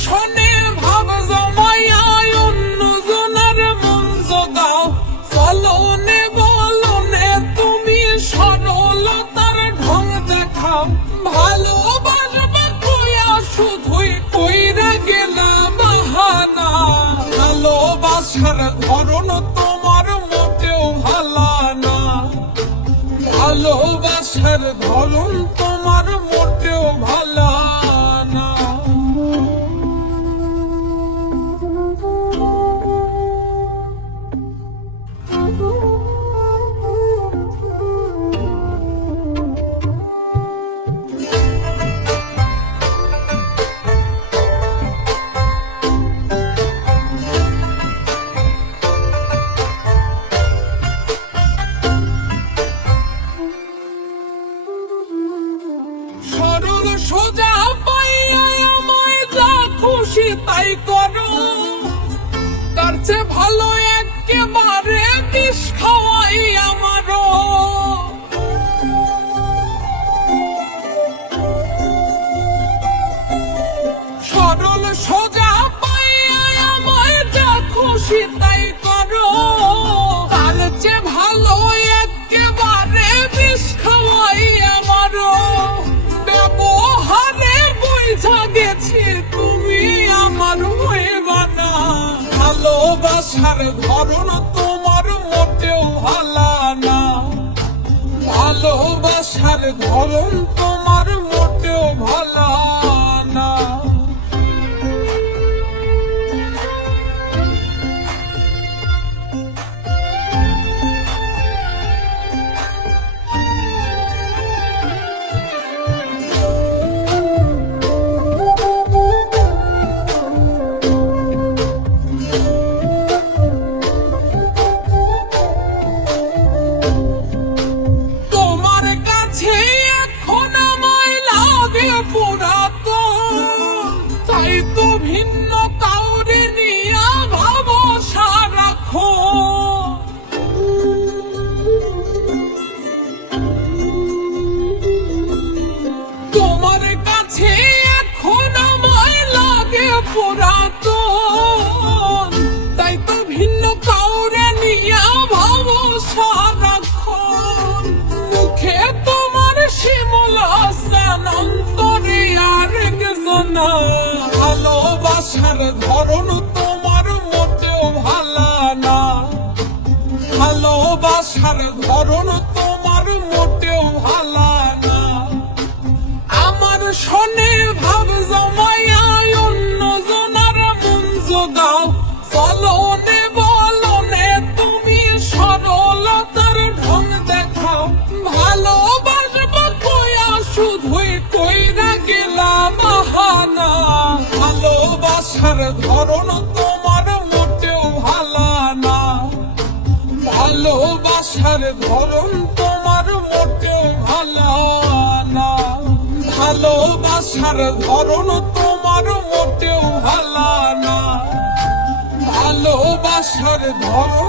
শনে ভাব জমাইয়া, অন্য জনার মন জগাও। চলনে বলনে তুমি সরলতার ঢং দেখাও। ভালোবাসবা কইয়া কইরা তোমার সোজা পাইয়া আমায় যা খুশি তাই করো। তার চেয়ে ভালো একেবারে বিষ ভালোবাসার ধরন তোমার মোটেও ভালা না। ভালোবাসার ধরন তোমার ভালোবাসার ধরন তোমার মোটেও ভালা না। ভালোবাসার ধরন তোমার মোটেও ভালা না। আমার শনে ভাব জমাইয়া অন্য জনার মন জগাও ভালোবাসার ধরন তোমার মোটেও ভালো না। ভালোবাসার ধরন তোমার মোটেও ভালো না। ভালোবাসার ধরন তোমার মোটেও ভালো না। ভালোবাসার ধরন